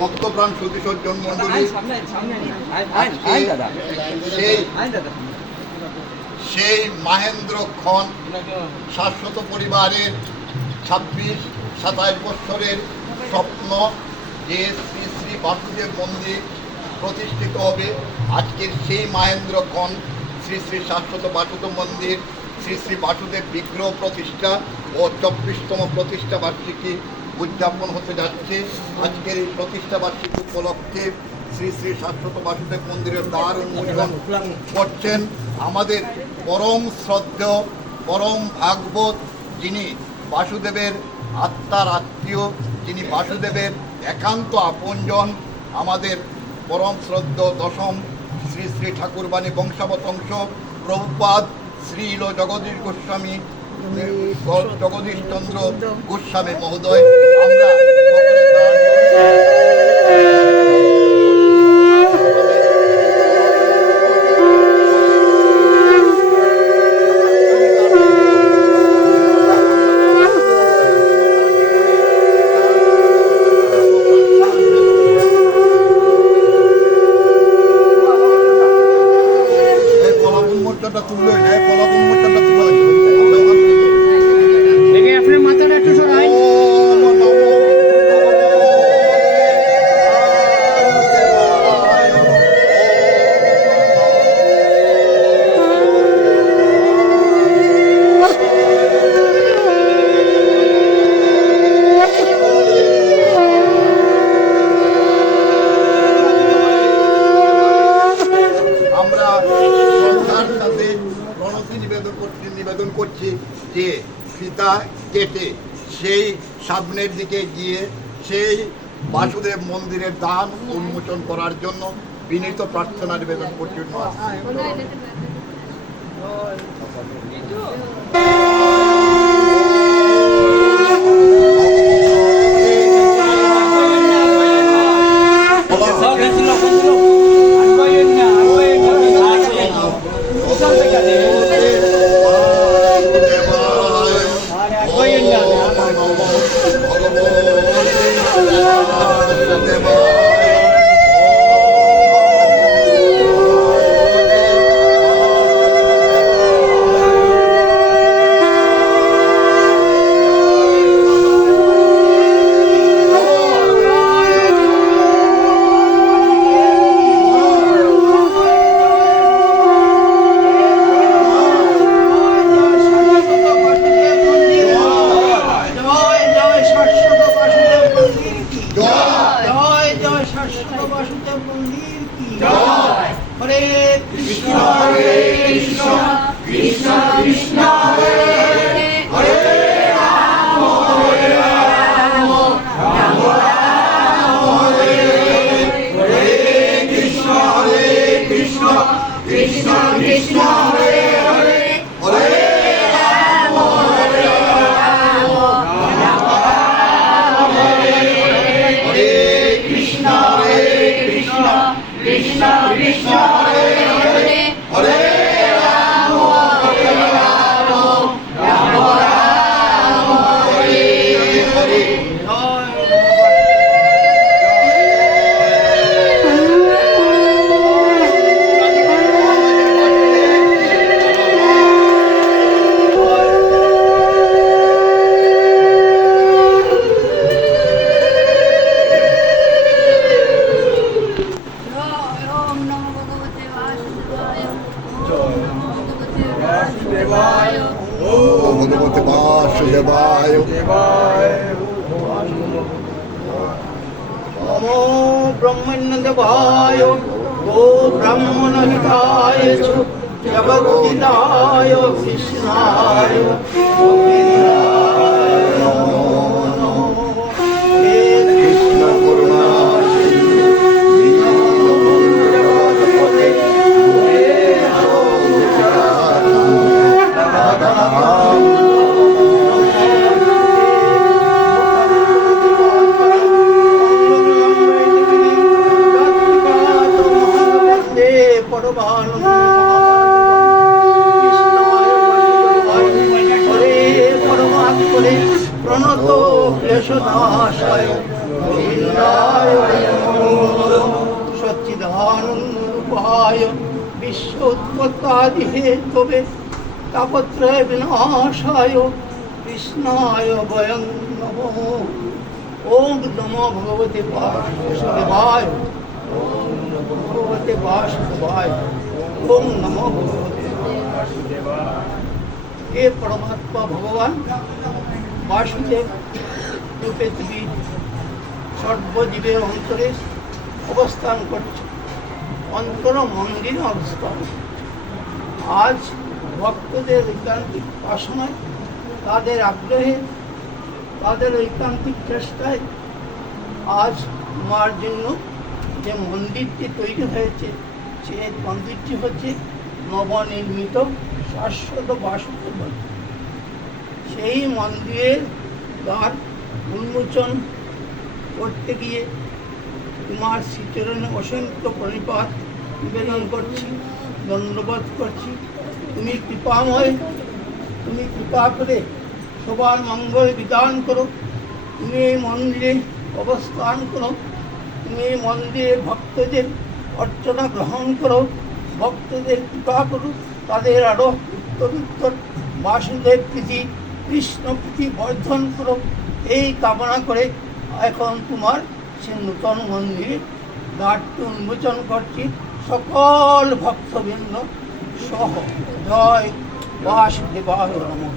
ভক্তপ্রাণ সুধীসজ্জন মন্ডলী, সেই মাহেন্দ্র খন শাশ্বত পরিবারের 26-27 বছরের স্বপ্ন যে শ্রী শ্রী বাসুদেব মন্দির প্রতিষ্ঠিত হবে। আজকের সেই মাহেন্দ্র খন শ্রী শ্রী শাশ্বত বাসুদেব মন্দির, শ্রী শ্রী বাসুদেব বিগ্রহ প্রতিষ্ঠা ও 24তম প্রতিষ্ঠা বার্ষিকী উদযাপন হতে যাচ্ছে। আজকের এই প্রতিষ্ঠা বার্ষিকী উপলক্ষে শ্রী শ্রী শাশ্বত বাসুদেব মন্দিরের দ্বার উন্মোচন করছেন আমাদের পরম শ্রদ্ধেয়, পরম ভাগবত, যিনি বাসুদেবের আত্মার আত্মীয়, যিনি বাসুদেবের একান্ত আপনজন, আমাদের পরম শ্রদ্ধেয় দশম শ্রী শ্রী ঠাকুরবাণী বংশাবতংশ প্রভুপাদ শ্রীল জগদীশ গোস্বামী, জগদীশ চন্দ্র গোস্বামী মহোদয়। আমরা নিবেদন করছি যে ফিতা কেটে সেই সামনের দিকে গিয়ে সেই বাসুদেব মন্দিরের দ্বার উন্মোচন করার জন্য বিনীত প্রার্থনা নিবেদন করছি। भगवते वासुदेवाय नमो ब्रह्मण्यदेवाय गो ब्राह्मणहिताय जगद्गुरुदाय कृष्णाय প্রণাম করে প্রণত ক্লেশনাশায় গোবিন্দায় সচ্চিদানন্দ রূপায় বিশ্ব উৎপত্তাদি হেতবে তাপত্রয় বিনাশায় কৃষ্ণায় বয়ং নমঃ। ওম নমো ভগবতে বাসুদেবায়। ওম নমো ভগবতে বাসুদেবায়। ওম নমো ভগবতে বাসুদেবায়। হে পরমাত্মা ভগবান বাসুদেব রূপে তুমি সর্বজীবের অন্তরে অবস্থান করছে, অন্তর মন্দিরে অবস্থান। আজ ভক্তদের ঐকান্তিক বাসনায়, তাদের আগ্রহে, তাদের ঐকান্তিক চেষ্টায় আজ তোমার জন্য যে মন্দিরটি তৈরি হয়েছে, সেই মন্দিরটি হচ্ছে নবনির্মিত শাশ্বত বাসুদেব মন্দির। সেই মন্দিরের দ্বার উন্মোচন করতে গিয়ে তোমার শ্রীচরণে অসংখ্য প্রণিপাত নিবেদন করছি, ধন্যবাদ করছি। তুমি কৃপাময়, তুমি কৃপা করে সবার মঙ্গল বিধান করো। তুমি এই মন্দিরে অবস্থান করো, তুমি এই মন্দিরে ভক্তদের অর্চনা গ্রহণ করো, ভক্তদের কৃপা করো, তাদের আরও উত্তর বাসুদেব প্রীতি, কৃষ্ণ প্রীতি বর্ধন করো। এই কামনা করে এখন তোমার সে নূতন মন্দিরে দ্বারটি উন্মোচন করছি সকল ভক্তবৃন্দ সহ। জয় বাসুদেবায় নমঃ।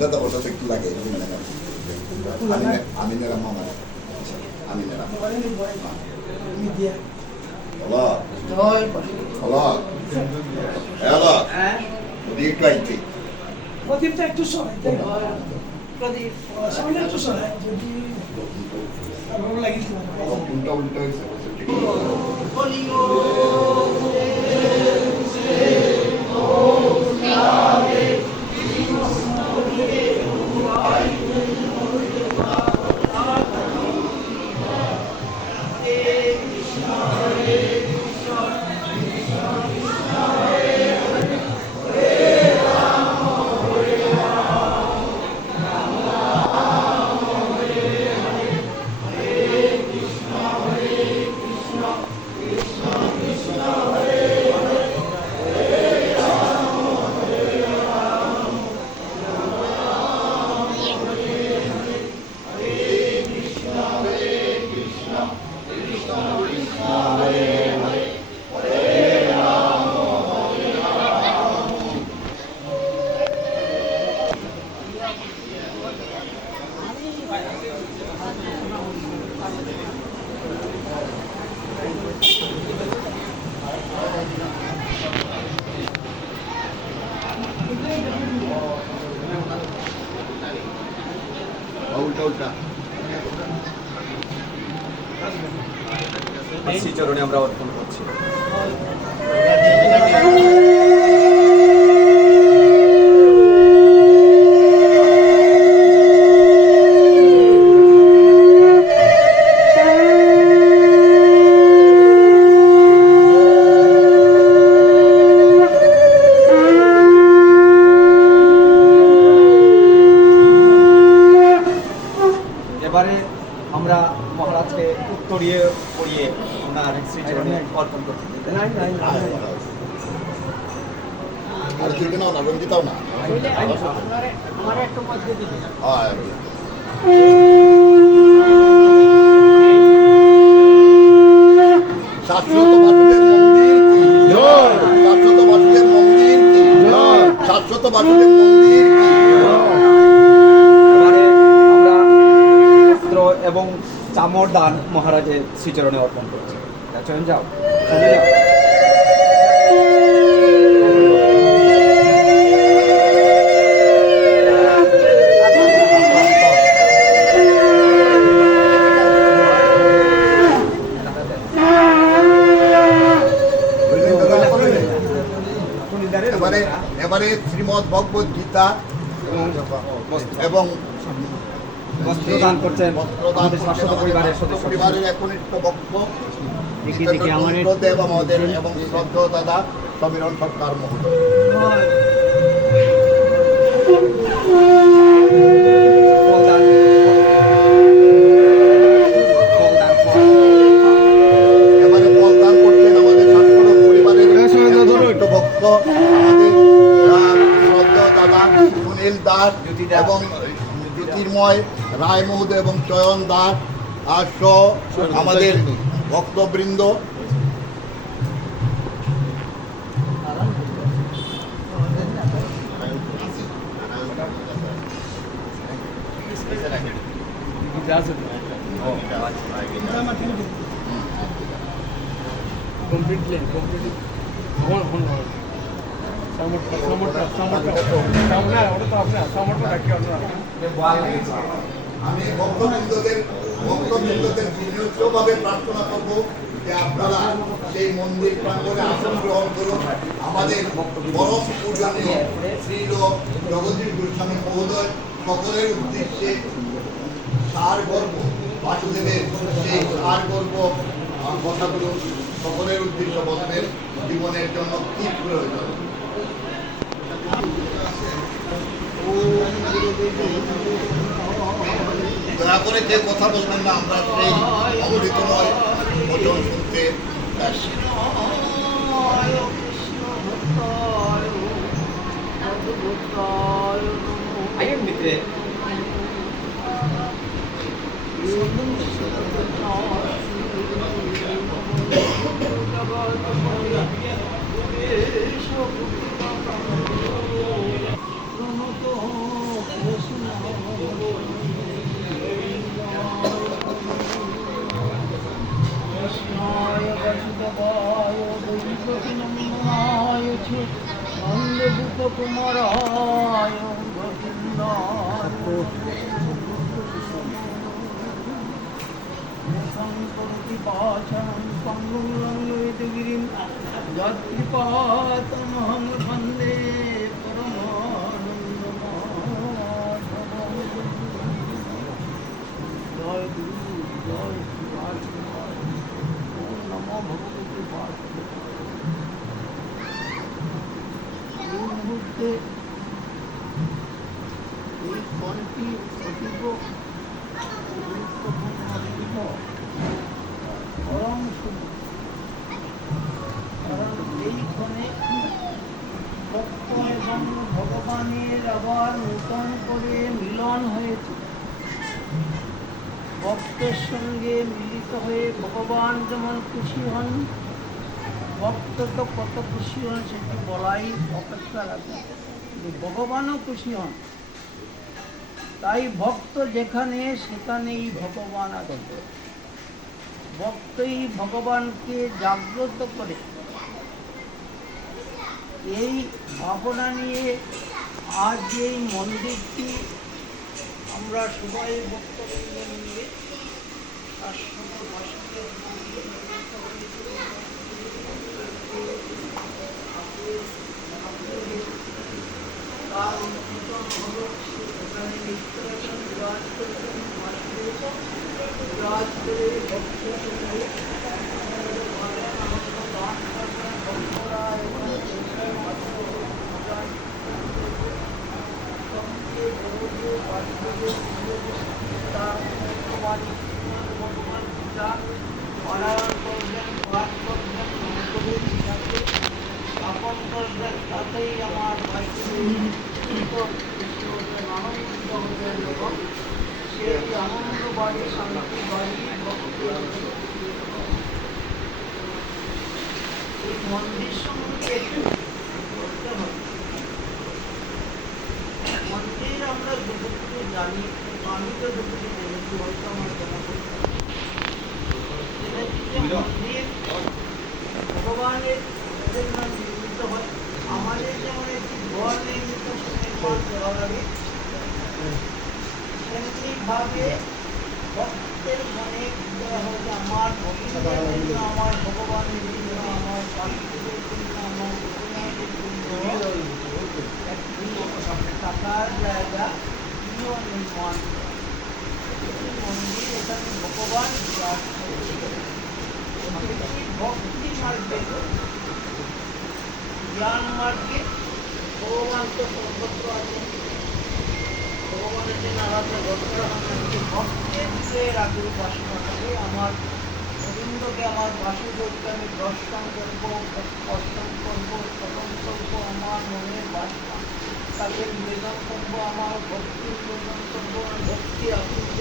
দাদা ওটা তো একটু লাগে আমিনের আম্মা মানে আমিনের আম্মা হলো হলো হলো ওদিকে একটু আইতে প্রদীপটা একটু সরাই প্রদীপ সামনে একটু সরাই যদি ভালো লাগিস না উল্টা উল্টা হয়েছে ঠিক শ্রীচরণে আমরা অর্পণ করছি। এবারে আমরা মহারাজকে উত্তরীয় পড়িয়ে ওনার শ্রীচরণে অর্পণ করতে দিই। আর দিবে না রঞ্জিতাও না হয়। শাশ্বত বাসুদেব মন্দির কি জয়, শাশ্বত বাসুদেব মন্দির কি জয়, শাশ্বত বাসুদেব মন্দির কি জয়। এবারে আমরা বস্ত্র এবং চামর দান মহারাজের শ্রীচরণে অর্পণ করছি। চলে যাও, চলে যাও। এবারে শ্রীমদ্ ভগবদ গীতা এবং বস্ত্র দান করছেন আমাদের শাশ্বত পরিবারের সদস্য। পরিবারের একনিষ্ঠ ভক্ত রুদ্রদেব আমাদের এবং শ্রদ্ধেয় দাদা সমীরণ সরকার মহোদয়। এবারে বলদান করছেন আমাদের শাশ্বত পরিবারের একনিষ্ঠ ভক্ত আমাদের শ্রদ্ধেয় দাদা সুনীল দাস এবং জ্যোতির্ময় রায় মহোদয় এবং চয়ন দাস আর সহ আমাদের ভক্তবৃন্দ। আমি ভক্তবৃন্দদের বিনীতভাবে প্রার্থনা করব যে আপনারা সেই মন্দির প্রাঙ্গণে আসন গ্রহণ করুন। আমাদের পরম পূজনীয় শ্রীল জগদীশ গোস্বামী মহোদয় সকলের উদ্দেশ্যে সার গর্ব বাসুদেবের সেই সার গর্ব কথাগুলো সকলের উদ্দেশ্য বলবেন। জীবনের জন্য কি প্রয়োজন। দয়া করে যে কথা বলবেন না, আমরা সেই অমৃতময় ভোজন শুনতে আসি। কুমারায় গোবিন্দায় পাচন পঙ্গুলঙ্গিরিম যৎকৃপাতমহং বন্দে পরমানন্দমাধবম। জয় গুরু জয় ওম নমো ভগবতে এই মুহূর্তে এই ফলটি অতীব গুরুত্বপূর্ণ পরম শুভ। কারণ এইখানে ভক্ত এবং ভগবানের আবার নূতন করে মিলন হয়েছে। ভক্তের সঙ্গে মিলিত হয়ে ভগবান যেমন খুশি হন, ভক্ত তো কত খুশি হন সেটি বলাই অপেক্ষা রাখে, ভগবানও খুশি হন। তাই ভক্ত যেখানে সেখানেই ভগবান আছে। ভক্তই ভগবানকে জাগ্রত করে। এই ভাবনা নিয়ে আজ এই মন্দিরটি আমরা সবাই ভক্তবৃন্দ মিলে শাশ্বত বাসুদেব মন্দির তার উদ্বোধন হলো সেখানে নিত্যরতন বিরাজ করছেন বাসুদেব বিরাজ করে ভক্ত সঙ্গে আনন্দ দান করবেন ভক্তরা এবং ভগবান গীতা পারায়ণ করবেন পাঠ করবেন মহাকবির সাথে স্থাপন করবেন তাতেই আমার আনন্দিত হবেন এবং সেই আনন্দ বাড়ি শান্তি বাড়ি ভক্তি এই মন্দির সম্বন্ধে একটু বলতে হবে। মন্দির আমরা যতটুকু জানি, আমি তো যতটুকু জেনেছি হয়তো আমার জানা মন্দির ভগবানের জন্য নির্মিত হয়। আমাদের যেমন একটি ঘর নির্মিত নির্মাণ করা লাগে, তেমনিভাবে ভক্তের মনে দেওয়া হয় যে আমার ভক্তদের জন্য, আমার ভগবানের জন্য, আমার বাসুদেবের জন্য, আমার ভগবানের জন্য একটি থাকার জায়গা গৃহ নির্মাণ মন্দির। এখানে ভগবান বিরাজ করে। ভক্তি মার্গে জ্ঞান মার্গে ভগবান তো সর্বত্র আছে, ভগবানের যে নারাজে ভক্তরা ভক্তের যে রাগের উপাসনা করে আমার গোবিন্দকে, আমার বাসুদেবকে আমি দর্শন করবো, অর্চন করবো, স্মরণ করবো, আমার মনের বাসনা তাকে নিবেদন করবো, আমার ভক্তি নিবেদন করবো, ভক্তি আকুণ্ড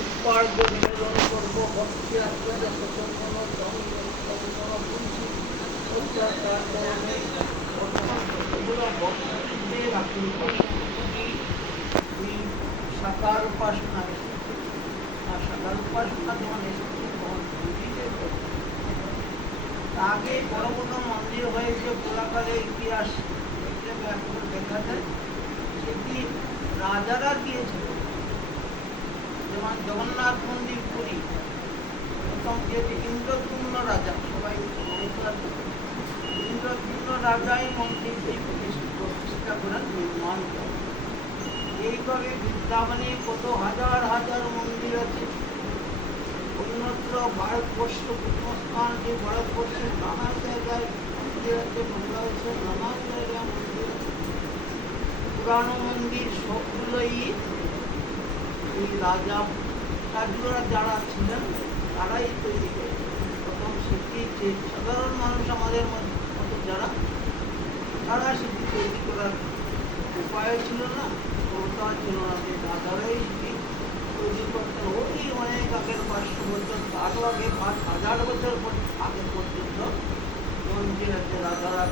উৎপার্গ নিবেদন করবো, ভক্তি আকুণ্ড সচন্দন বুঝি এগুলো ভক্তদের আকুণ্ড সাকার উপাসনা আর সাকার উপাসনা যেমন আগে বড় বড় মন্দির হয়েছে পুরাকালে ইতিহাস এখনো দেখা যায়, সেটি রাজারা দিয়েছিল। যেমন জগন্নাথ মন্দির পুরী প্রথম যেটি ইন্দ্রদ্যুম্ন রাজা, সবাই ইন্দ্রদ্যুম্ন রাজাই মন্দিরটি প্রতিষ্ঠা করেন, নির্মাণ করেন। এইভাবে বৃন্দাবনে কত হাজার হাজার মন্দির আছে। অন্যত্র ভারতবর্ষ স্থান, যে ভারতবর্ষের নানা জায়গায় মন্দির আছে, বাংলাদেশের নানা জায়গায় মন্দির আছে। পুরানো মন্দির সবগুলোই এই রাজুরা যারা ছিলেন তারাই তৈরি করেছে। প্রথম সেটি যে সাধারণ মানুষ আমাদের মতো যারা, তারা সেটি তৈরি করার উপায় ছিল না, ক্ষমতা ছিল না, যে রাজারাই সেটি তৈরি করতেন। ওই অনেক আগের 500 বছর, তারও আগে 5000 বছর আগে পর্যন্ত মন্দির আছে রাজারা।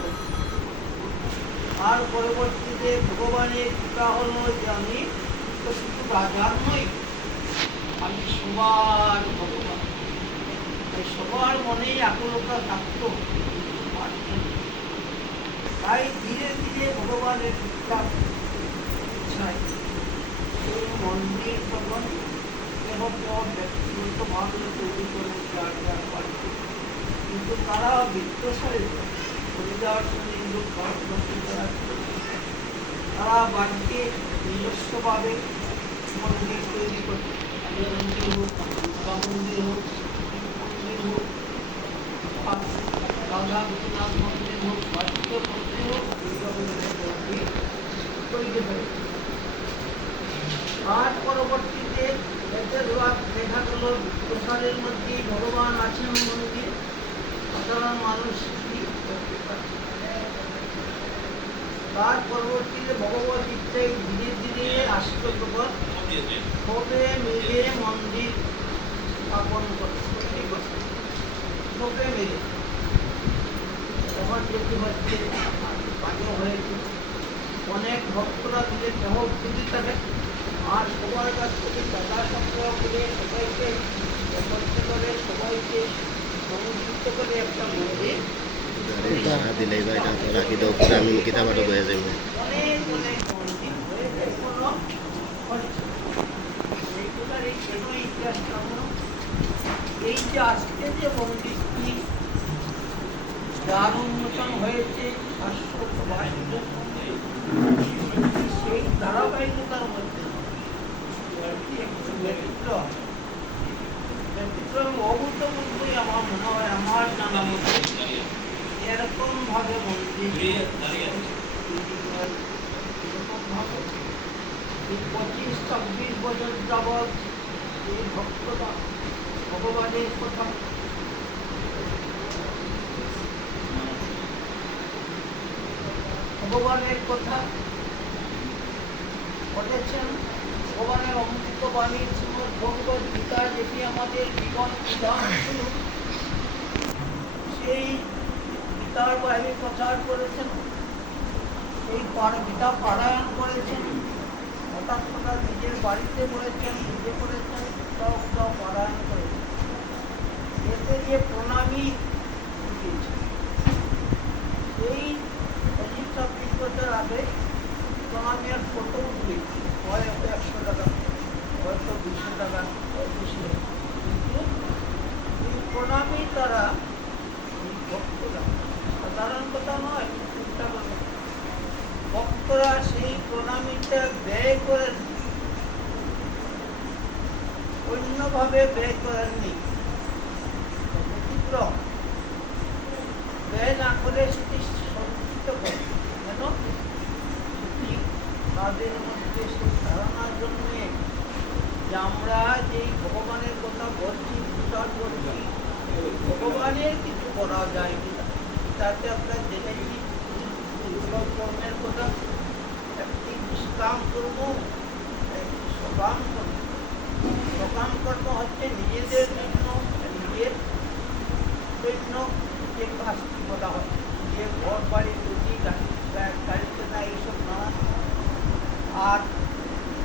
আর পরবর্তীতে ভগবানের কৃপা হলো যে আমি তো শুধু রাজার নই, আমি সবার ভগবান। তাই সবার মনেই আকুলতা থাকতো, তাই ধীরে ধীরে ভগবানের কৃপা ইচ্ছায় এই মন্দির তখন কেহ ব্যক্তিগতভাবে তৈরি করে যার যার বাড়িতে, কিন্তু তারা বিদ্বেষের পরিবার লোক তারা বাড়িতে নিজস্বভাবে মন্দির তৈরি করত। মন্দির হোক, দুর্গা মন্দির হোক, মন্দির হোক, রাধা গোপীনাথ মন্দির হোক, বাসুদেব মন্দির হোক, দুর্গা মন্দির তৈরি হয়। আর পরবর্তীতে এদের দেখা গেল প্রসাদের মধ্যে ভগবান আছেন মন্দির, সাধারণ মানুষ তার পরবর্তীতে ভগবত ইচ্ছায় ধীরে ধীরে আসতে সবে মিলে মন্দির স্থাপন সবে মিলে তখন যেটি হচ্ছে কাজও হয়েছে। অনেক ভক্তরা মিলে দেহ খুঁজি থাকে, আর সবার কাছ থেকে টাকা সংগ্রহ করে সবাইকে একত্রিত করে সবাইকে সংযুক্ত করে একটা মন্দির দিলেই বা এটা তো রাখি দাও, পরে আমি কিতাবাটা বয়ে যাইব। অনেক অনেক মন্দির হয়ে এখনো হচ্ছে এইগুলার এই কেন ইতিহাসটা হলো, এই যে আজকে যে মন্দিরটি যার উন্মোচন হয়েছে 522 জন মন্দির, সেই ধারাবাহিকতার মধ্যে একটু ব্যতিক্রম অভূতপূর্বই আমার মনে হয়, আমার জানা মতে এরকম ভাবে মন্দির এরকম ভাবে 25-26 বছর যাবৎ এই ভক্তরা ভগবানের কথা বলেছেন, ভগবানের অমৃত বাণী শ্রীমদ্ ভগবদ গীতা, যেটি আমাদের জীবন বিধান স্বরূপ, সেই গীতার বাইরে প্রচার করেছেন, সেই গীতা পারায়ণ করেছেন, হঠাৎ হঠাৎ নিজের বাড়িতে করেছেন, নিজে করেছেন, কোথাও পারায়ণ করেছেন। এতে যে প্রণামী উঠেছে, এই 25-26 বছর আগে প্রণামীর ফটো উঠেছে, হয়তো 100 টাকা, হয়তো 200 টাকা, হয়তো 100 টাকা। কিন্তু এই প্রণামী তারা এই ভক্তরা, সাধারণ কথা নয়, চিন্তা করে ভক্তরা সেই প্রণামীটা ব্যয় করেন, অন্যভাবে ব্যয় করেননি, ব্যতিক্রম ব্যয় না করে সেটি সঞ্চিত করেন। কেন? সেটি তাদের মধ্যে সেই ধারণার জন্যে যে আমরা যেই ভগবানের কথা বলছি, প্রচার করছি, ভগবানের কিছু করা যায় কিনা, তাতে আমরা জেনেছি কর্মের কথা, একটি নিষ্কাম কর্ম, একটি সকাম কর্ম। সকাম কর্ম হচ্ছে নিজেদের জন্য, নিজের জন্য যে কাজটি বলা হয়, যে ঘর বাড়ি রুটি গাড়িতে না, এইসব নানান। আর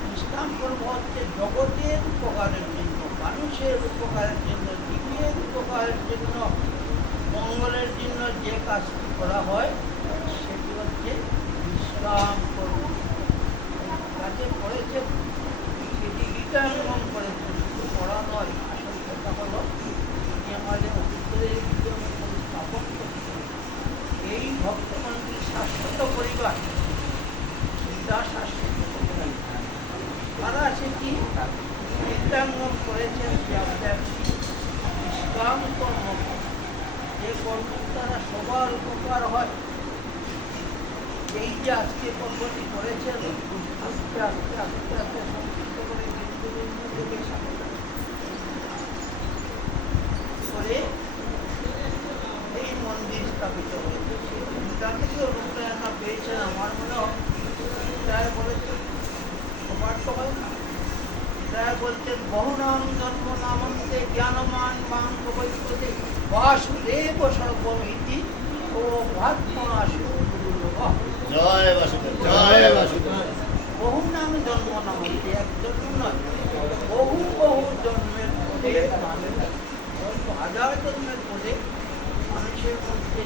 নিষ্কাম কর্ম হচ্ছে জগতের উপকারের জন্য, মানুষের উপকারের জন্য, জীবের উপকারের জন্য, মঙ্গলের জন্য যে কাজটি করা হয় সেটি হচ্ছে নিষ্কাম কর্ম। কাজে পড়েছেন সেটি গীতাঙ্গম করেছেন, শুধু পড়া নয়, আসল কথা হলো তিনি আমাদের অভিজ্ঞদের স্থাপন করছেন। এই ভক্তমন্দির শাশ্বত পরিবার, গীতা শাশ্বত পরিবার, তারা সেটি গীতাঙ্গম করেছেন যে আমরা একটি নিষ্কাম কর্ম, যে কর্ম দ্বারা সবার উপকার হয়। এই যে আজকে পদ্ধতি করেছেন, আস্তে আস্তে আস্তে আস্তে সংযুক্ত করে বিন্দু বিন্দু থেকে করে এই মন্দির স্থাপিত হয়েছে। সেটা থেকে অনুপ্রেরণা পেয়েছেন আমার মনে হয়। তাই বলেছেন, সবার তো হয় না, তাই বলছেন বহুনাম জন্ম নামন্তে জ্ঞানমান মাং বৈদ্যতে বাসুদেব সর্বমিতি ও ভাত্মনাশু গুরুর্ভঃ। জয় বাসুদেব, জয় বাসুদেব। বহু নাম জন্ম নামন্তে, একজন নয়, বহু বহু জন্মের পরে, হয়তো হাজার জন্মের পরে মানুষের মধ্যে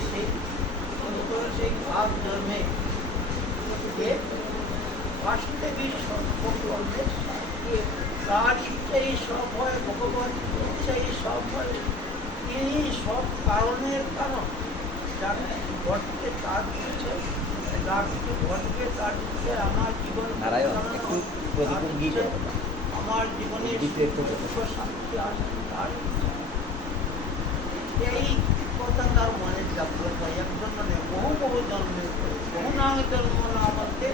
সেই ভাব জন্মে যে বাসুদেবীর সর্বকর্মে তার ইচ্ছাই সব হয়, ভগবান ইচ্ছাই সব হয়, তিনি সব কারণের কারণ, যা কিছু ঘটবে তার ইচ্ছে, যা কিছু ঘটবে তার ইচ্ছে, আমার জীবন আমার জীবনে শান্তি আসবে তার ইচ্ছা। এই কথা তার মনে জাগ্রত হয়, একজন নয়, বহু বহু জন্মের পরে, বহু নাম জন্ম না বলতে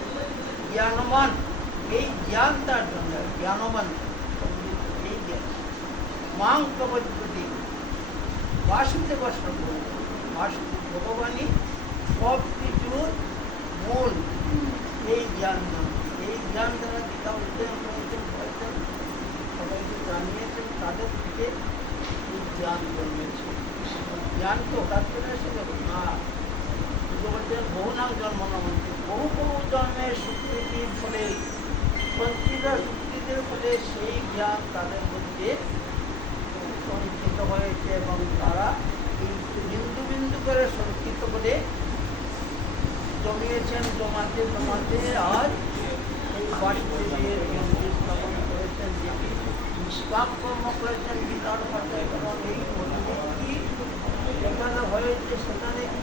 জ্ঞানমান, এই জ্ঞান তার জন্য জ্ঞানমান, এই জ্ঞান মাং প্রবদ্ধতি বাসুদেব সর্ব, বাসুদেব ভগবানই সব কিছুর মূল। এই জ্ঞান এই জ্ঞান দ্বারা গীতা অধ্যয়ন করেছেন, সবাইকে জানিয়েছেন, তাদের থেকে এই জ্ঞান জন্মেছে। জ্ঞান তো হঠাৎ করে এসে গেল না, শুধু বলছেন বহু নাম জন্ম নামন্তে, বহু বহু জন্মের স্বীকৃতির ফলে, সঞ্চিত স্বীকৃতির ফলে সেই জ্ঞান তাদের মধ্যে সঞ্চিত হয়েছে এবং তারা বিন্দু বিন্দু করে সঞ্চিত করে জমিয়েছেন, জমাতে জমাতে আজ এই বাসুদেবের মন্দির যেটি নিষ্কাম কর্ম করেছেন বিরাট ভাষায়, এবং এই মন্দিরটি যেখানে হয়েছে সেখানে কি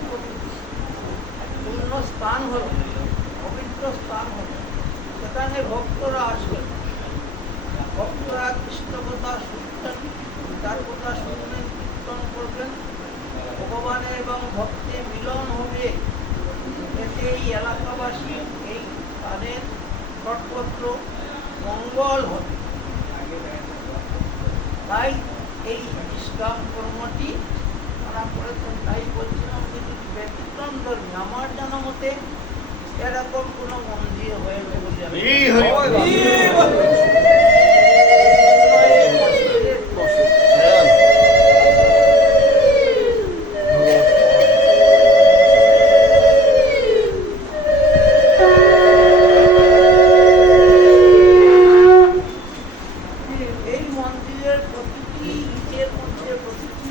পূর্ণ স্থান হল, পবিত্র স্থান হল, সেখানে ভক্তরা আসবেন। ভক্তরা কৃষ্ণ কথা শুনতেন, তার কথা শুনবেন, কীর্তন করবেন, ভগবানের এবং ভক্তের মিলন হবে। এতে এই এলাকাবাসী এই স্থানের সর্বত্র মঙ্গল হবে। তাই এই নিষ্কাম কর্মটি তারা করেছেন। তাই বলছিলাম যে যদি ব্যতিক্রম ধর্মী, আমার জানা মতে এরকম কোনো মন্দির হয়েছে বলে আমি এই মন্দিরের প্রতিটি ইটের মধ্যে, প্রতিটি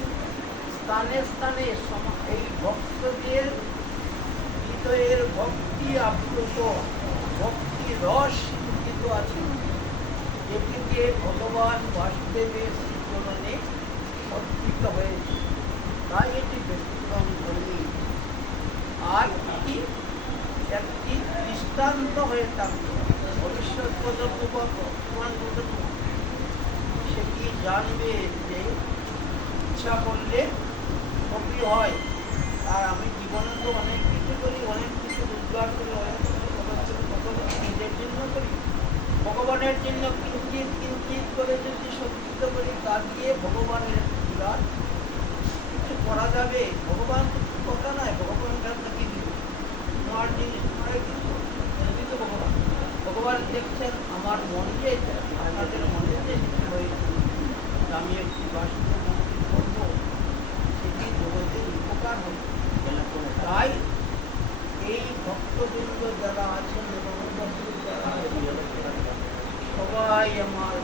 স্থানে স্থানে এই ভক্তদের হৃদয়ের ভক্তি আপ্লুত, ভক্তি রস শিক্ষিত আছে, যেটিকে ভগবান বাসুদেবের শ্রীচরণে অর্পিত হয়েছে। তাই এটি ব্যতিক্রম ধর্মী। আর এটি একটি দৃষ্টান্ত হয়ে থাকবে ভবিষ্যৎ প্রজন্ম বা বর্তমান প্রজন্ম, সেটি জানবে যে ইচ্ছা করলে সবই হয়। আর আমি জীবনে তো অনেক কিছু করি, অনেক কিছু রোজগার করি, অনেক কিছু নিজের জন্য করি, ভগবানের জন্য কিঞ্চিত কিঞ্চিত করে যদি সজ্জিত করি, তা দিয়ে ভগবানের বিরাট কিছু করা যাবে। ভগবান কিছু কথা নয়, ভগবান কি দিবে, তোমার জিনিস তোমার কিছু তো ভগবান। ভগবান দেখছেন আমার মন যে আপনাদের মনে যে হয়েছে, আমি একটি বাসুদেব মন্দির করবো, সেটি জগতের উপকার হবে। তাই এই ভক্তবৃন্দ যারা আছেন এবং যারা সবাই আমার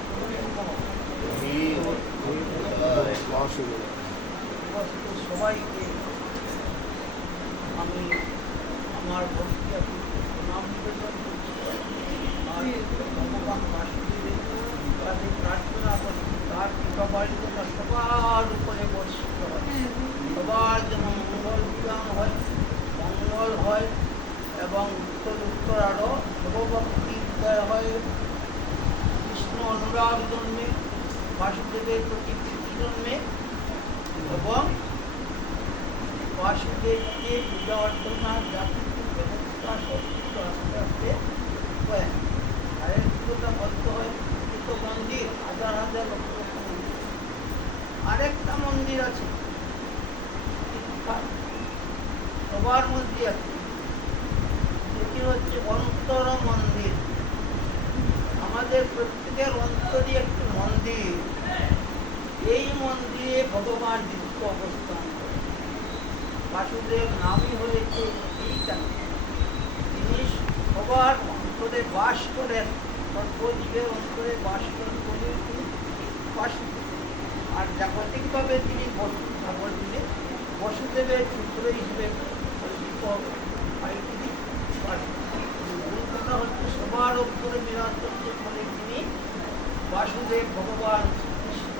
সবাইকে আমি আমার ভক্তি প্রণাম নিবেদন করছি। আর ভগবান বাসুদেবের কাছে প্রার্থনা করছি তার কৃপাবারিতা সবার উপরে বর্ষিত হয়, সবার যেন মঙ্গল বিধান হয়, মঙ্গল হয়, এবং উত্তর উত্তর আরও ভগভক্তি উদয় হয়, কৃষ্ণ অনুরাগ জন্মে, বাসুদেবের প্রতি প্রীতি জন্মে, এবং বাসুদেবকে পূজা অর্চনা যা কিছু ব্যবস্থা সব কিছু আস্তে আস্তে হয়। আরেকটি কথা বলতে হয়, দুটো মন্দির, হাজার হাজার লক্ষ লক্ষ মন্দির। আরেকটা মন্দির আছে সবার মধ্যে আছে, সেটি হচ্ছে অন্তর মন্দির। আমাদের প্রত্যেকের অন্তরই একটি মন্দির। এই মন্দিরে ভগবান নিত্য অবস্থান করে। বাসুদেব নামই হয়েছে এইটা, তিনি সবার অন্তরে বাস করেন, সর্বজীবের অন্তরে বাস করেন বলে তিনি বাসুদেব। আর জাগতিকভাবে তিনি বসুদেবের পুত্র হিসেবে পরিচিত হয় তিনি। মূল কথা হচ্ছে সবার অন্তরে বিরাজ করতে বলে তিনি বাসুদেব ভগবান শ্রীকৃষ্ণ।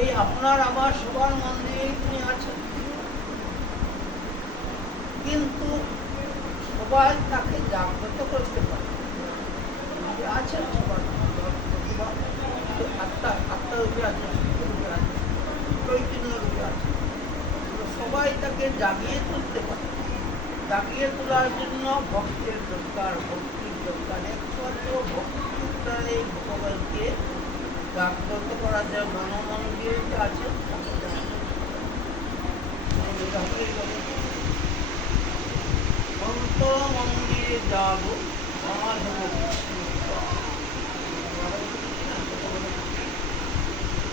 এই আপনার আমার সবার মন্দিরেই তিনি আছেন, কিন্তু সবাই তাকে জাগ্রত করতে পারে। আছেন সবার আত্মারূপে আছেন, রূপে আছেন, চৈতন্য রূপে আছেন, সবাই তাকে জাগিয়ে তুলতে পারে। জাগিয়ে তোলার জন্য ভক্তের দরকার, ভক্তির দরকার। একমাত্র ভক্তির দ্বারা এই ভগবানকে জাগ্রত করা যায়। মনমন্দিরে যে আছেন তাকে অন্তর মন্দিরে যাব আমার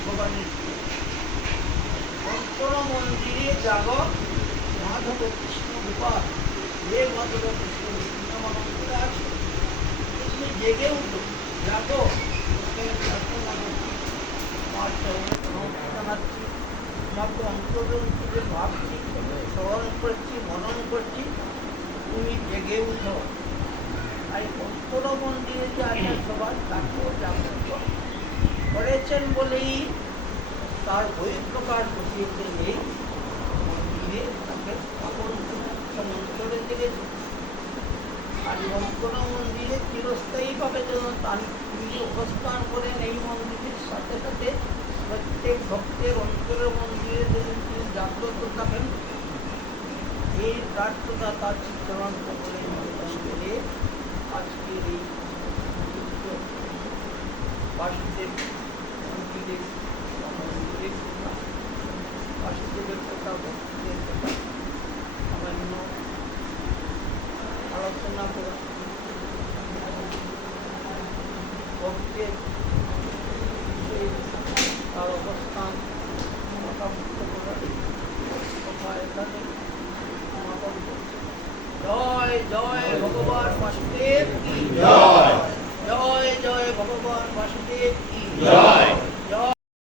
ভগবানের অন্তর মন্দিরে যাব মাধব কৃষ্ণ গোপাল। হে মাধব কৃষ্ণ মন্দিরে আছে, তুমি জেগে উঠো, জাগো, জানাচ্ছি, তোমাকে অন্তরে ভাবছি, স্মরণ করছি, মনন করছি, তুমি জেগে উঠো। তাই অন্তর মন্দিরে যে আচার্যবাদ তাকেও জাগ্রত করেছেন বলেই তার বহিঃপ্রকার ঘটিয়েছেন এই মন্দিরে তাকে স্থাপন অন্তরে থেকে আর এই অন্তর মন্দিরে চিরস্থায়ীভাবে যেন তিনি অবস্থান করেন এই মন্দিরের সাথে সাথে প্রত্যেক ভক্তের অন্তরের মন্দিরে যেদিন তিনি জাগ্রত থাকেন এই প্রার্থনা তার চিত্রান্ত করে মন্দিরে আজকের এই বাসুদেব মন্দিরে মন্দিরের কথা বাসুদেবের কথা ভক্তদের কথা সামান্য আলোচনা করে ভক্তের বিষয়ে তার অবস্থান মতামত করার কথা এখানে সমাপন করছে। জয় জয় ভগবান বাসুদেব কি জয়। জয় জয় ভগবান বাসুদেব কি জয়।